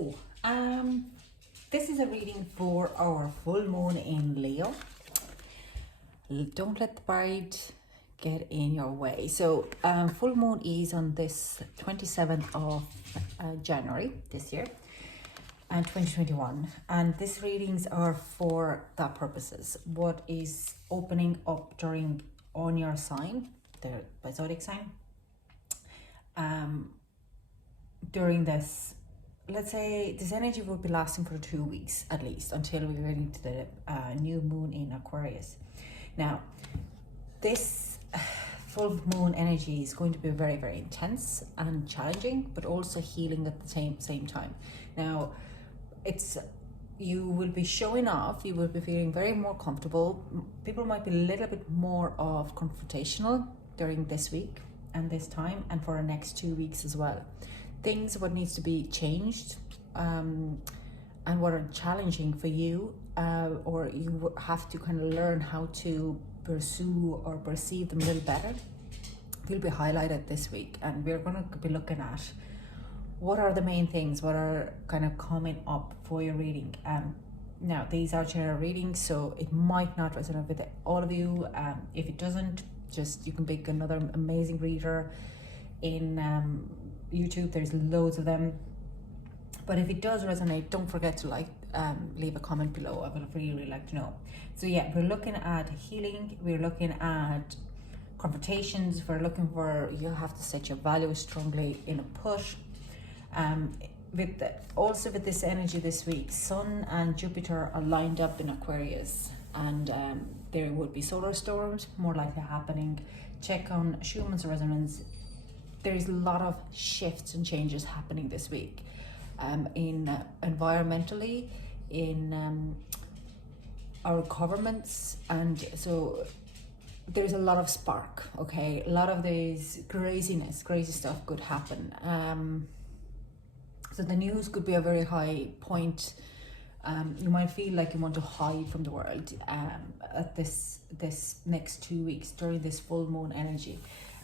So, this is a reading for our full moon in Leo. Don't let the bride get in your way. So, full moon is on this 27th of January this year and 2021. And these readings are for that purposes. What is opening up on your sign, the zodiac sign, during this, let's say this energy will be lasting for 2 weeks at least until we get into the new moon in Aquarius. Now, this full moon energy is going to be very, very intense and challenging, but also healing at the same time. Now, you will be showing off, you will be feeling very more comfortable. People might be a little bit more of confrontational during this week and this time, and for the next 2 weeks as well. Things what needs to be changed and what are challenging for you, or you have to kind of learn how to pursue or perceive them a little better, will be highlighted this week. And we're going to be looking at what are the main things, what are kind of coming up for your reading. Now, these are general readings, so it might not resonate with all of you. If it doesn't, you can pick another amazing reader in YouTube. There's loads of them. But if it does resonate, don't forget to leave a comment below. I would really like to know. So yeah, we're looking at healing, we're looking at confrontations, you'll have to set your values strongly in a push. With this energy this week, Sun and Jupiter are lined up in Aquarius, and there would be solar storms more likely happening. Check on Schumann's resonance. There's a lot of shifts and changes happening this week, in environmentally, in our governments, and so there's a lot of spark. Okay, a lot of these crazy stuff could happen. So the news could be a very high point. You might feel like you want to hide from the world at this next 2 weeks during this full moon energy.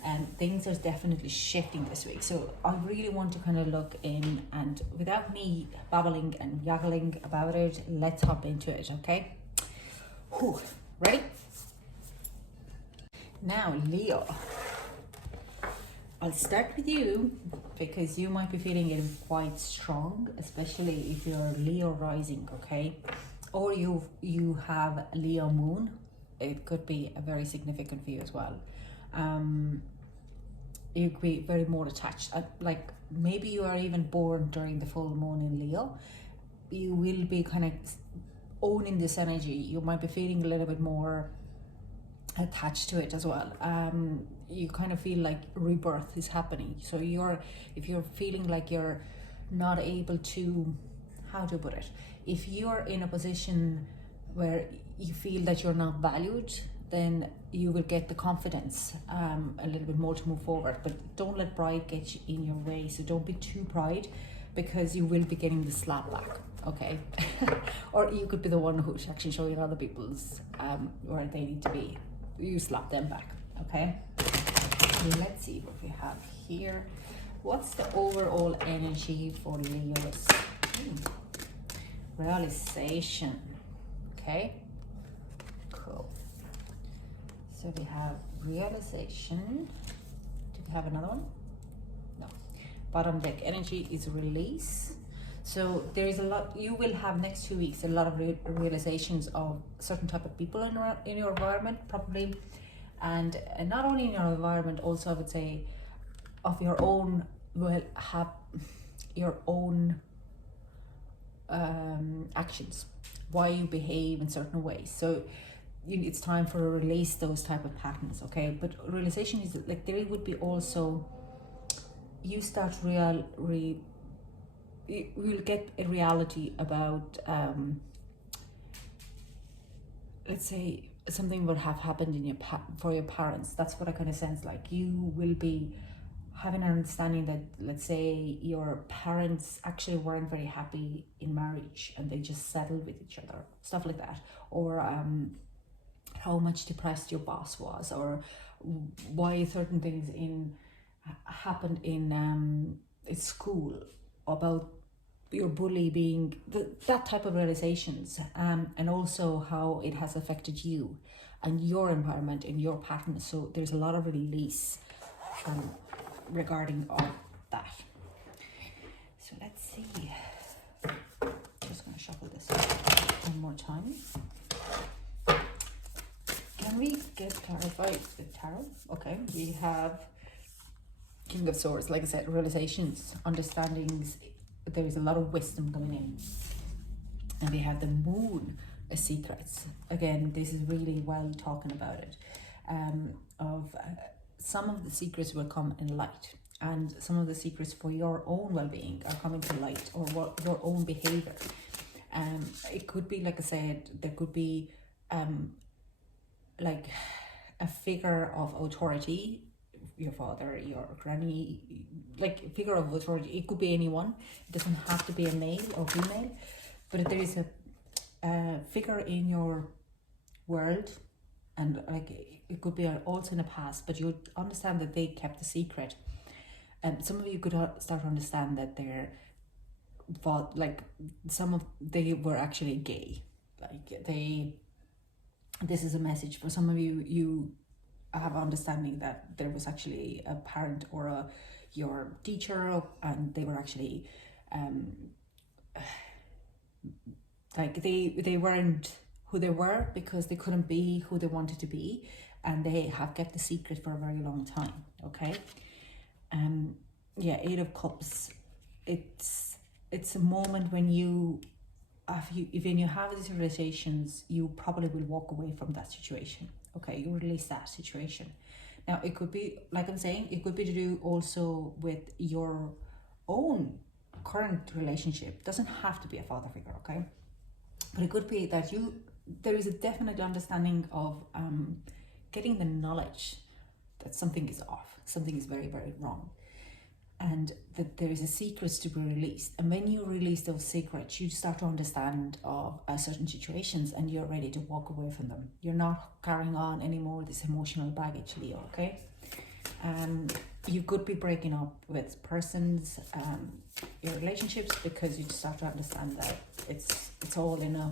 And things are definitely shifting this week. So I really want to kind of look in, and without me babbling and yaggling about it, let's hop into it, okay? Whew. Ready? Now, Leo, I'll start with you because you might be feeling it quite strong, especially if you're Leo rising, okay? Or you have Leo moon. It could be a very significant for you as well. You could be very more attached. Like maybe you are even born during the full moon in Leo. You will be kind of owning this energy. You might be feeling a little bit more attached to it as well. You kind of feel like rebirth is happening. So if you're feeling like you're not able to, how to put it, if you're in a position where you feel that you're not valued, then you will get the confidence a little bit more to move forward. But don't let pride get you in your way. So don't be too pride, because you will be getting the slap back, okay? Or you could be the one who's actually showing other people's where they need to be. You slap them back, okay? Let's see what we have here. What's the overall energy for Leo's realization? Okay, cool. So we have realization. Do we have another one? No. Bottom deck energy is release. So there is a lot, you will have next 2 weeks a lot of realizations of certain type of people in your environment, probably, and not only in your environment, also I would say of your own, your own actions, why you behave in certain ways. So it's time for a release those type of patterns, okay? But realization is like there would be also, you start we'll get a reality about let's say something would have happened in for your parents. That's what I kind of sense. Like you will be having an understanding that, let's say, your parents actually weren't very happy in marriage and they just settled with each other, stuff like that. Or how much depressed your boss was, or why certain things happened in school, about your bully being that type of realizations, and also how it has affected you and your environment and your patterns. So there's a lot of release regarding all that. So let's see. Just going to shuffle this one more time. Can we get clarified the tarot? Okay, we have King of Swords, like I said, realizations, understandings. There is a lot of wisdom coming in. And we have the Moon, secrets. Again, this is really well talking about it. Some of the secrets will come in light, and some of the secrets for your own well-being are coming to light, or what your own behavior. It could be, like I said, there could be like a figure of authority, your father, your granny, like a figure of authority. It could be anyone. It doesn't have to be a male or female, but if there is a figure in your world, and like it could be also in the past, but you understand that they kept the secret. And some of you could start to understand that they're like they were actually gay. Like this is a message for some of you. You have understanding that there was actually a parent or your teacher, and they were actually like they weren't who they were because they couldn't be who they wanted to be, and they have kept the secret for a very long time. Okay. Yeah, Eight of Cups. It's a moment when when you have these realizations, you probably will walk away from that situation. Okay, you release that situation. Now, it could be, like I'm saying, it could be to do also with your own current relationship. It doesn't have to be a father figure, okay? But it could be that there is a definite understanding of getting the knowledge that something is off, something is very, very wrong, and that there is a secrets to be released. And when you release those secrets, you start to understand of certain situations, and you're ready to walk away from them. You're not carrying on anymore this emotional baggage, Leo, okay? You could be breaking up with persons, your relationships, because you start to understand that it's all in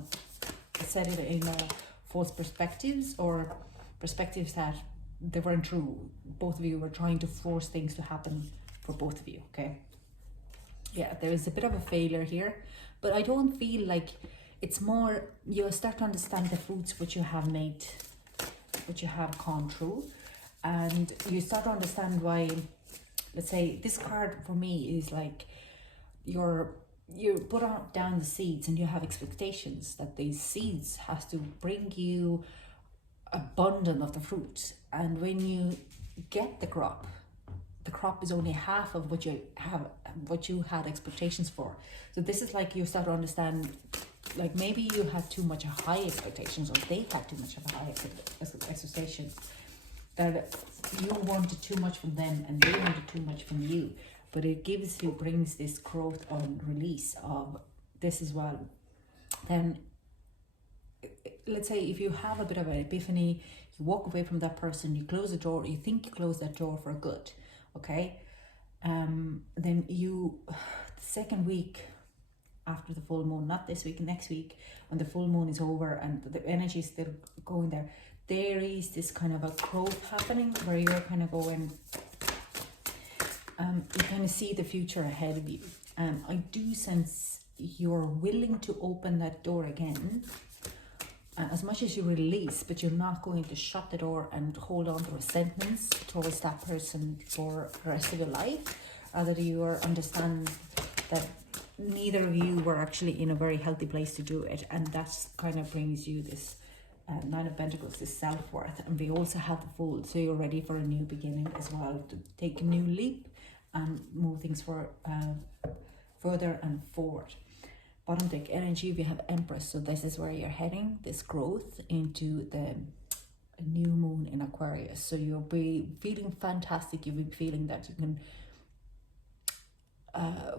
false perspectives, or perspectives that they weren't true. Both of you were trying to force things to happen for both of you, okay? Yeah, there is a bit of a failure here, but I don't feel like it's more, you start to understand the fruits which you have made, which you have gone through, and you start to understand why. Let's say this card for me is like you put down the seeds, and you have expectations that these seeds has to bring you abundance of the fruit, and when you get the crop is only half of what you had expectations for. So this is like you start to understand, like maybe you had too much high expectations, or they had too much of a high expectation, that you wanted too much from them and they wanted too much from you. But it brings this growth and release of this as well. Then let's say if you have a bit of an epiphany, you walk away from that person, you close the door, you think you close that door for good, okay? Then the second week after the full moon, not this week, next week, when the full moon is over and the energy is still going there is this kind of a growth happening where you're kind of going, you kind of see the future ahead of you. I do sense you're willing to open that door again, as much as you release, but you're not going to shut the door and hold on to resentments towards that person for the rest of your life. Rather, you understand that neither of you were actually in a very healthy place to do it, and that kind of brings you this Nine of Pentacles, this self-worth. And we also have the Fool, so you're ready for a new beginning as well, to take a new leap and move things further and forward. Bottom deck energy, we have Empress, so this is where you're heading, this growth into the new moon in Aquarius. So you'll be feeling fantastic. You'll be feeling that you can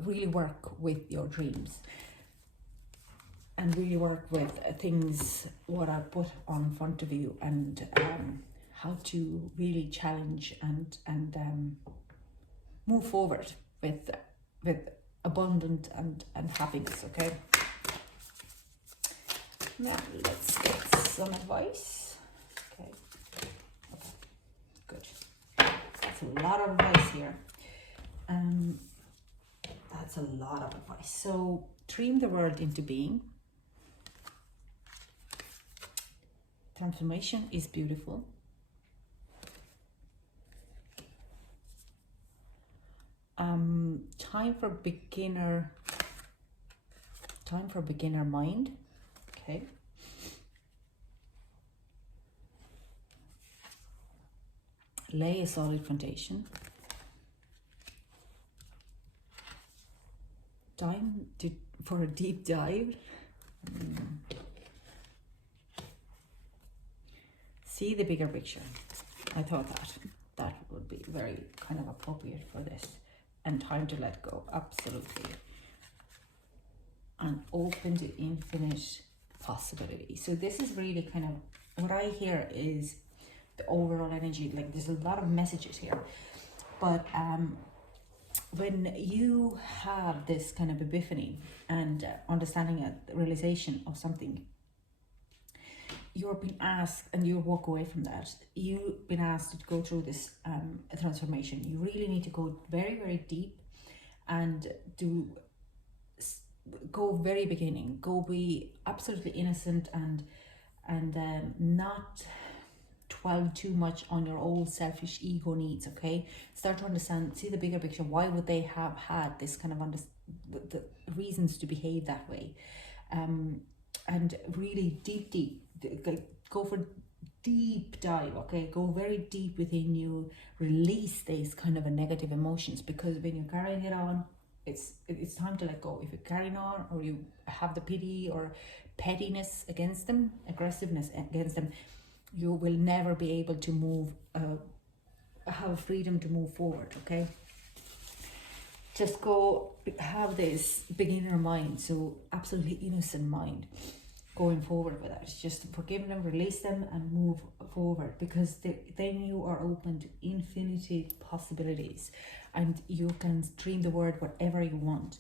really work with your dreams and really work with things what are put on front of you, and how to really challenge and move forward with abundant and happiness, okay? Now let's get some advice. Okay, good. That's a lot of advice here. That's a lot of advice. So dream the world into being. Transformation is beautiful. Time for beginner mind. Okay. Lay a solid foundation. Time for a deep dive. See the bigger picture. I thought that would be very kind of appropriate for this. And time to let go, absolutely. And open to infinite possibility. So this is really kind of, what I hear is the overall energy, like there's a lot of messages here. But when you have this kind of epiphany and understanding a realization of something, you're being asked, and you walk away from that, you've been asked to go through this transformation. You really need to go very, very deep and go very beginning. Go be absolutely innocent and not dwell too much on your old selfish ego needs, okay? Start to understand, see the bigger picture. Why would they have had this kind of the reasons to behave that way? And really deep, go for deep dive, okay? Go very deep within you. Release these kind of a negative emotions, because when you're carrying it on, it's time to let go. If you're carrying on, or you have the pity or pettiness against them, aggressiveness against them, you will never be able to move, have freedom to move forward, okay? Just go have this beginner mind, so absolutely innocent mind going forward with that. Just forgive them, release them, and move forward, because then you are open to infinity possibilities, and you can dream the word whatever you want.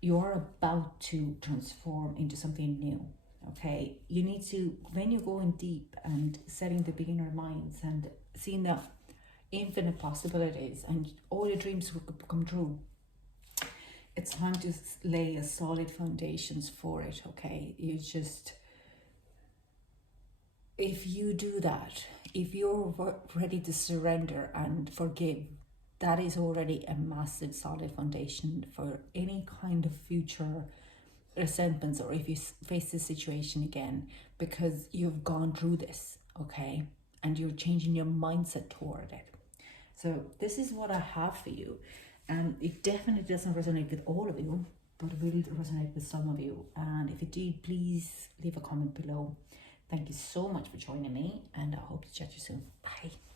You're about to transform into something new, okay? You need to, when you're going deep and setting the beginner minds and seeing the infinite possibilities and all your dreams will come true, it's time to lay a solid foundations for it, okay? You just, if you do that, if you're ready to surrender and forgive, that is already a massive solid foundation for any kind of future resentments, or if you face this situation again, because you've gone through this, okay? And you're changing your mindset toward it. So this is what I have for you. And it definitely doesn't resonate with all of you, but it will resonate with some of you. And if it did, please leave a comment below. Thank you so much for joining me, and I hope to chat to you soon. Bye.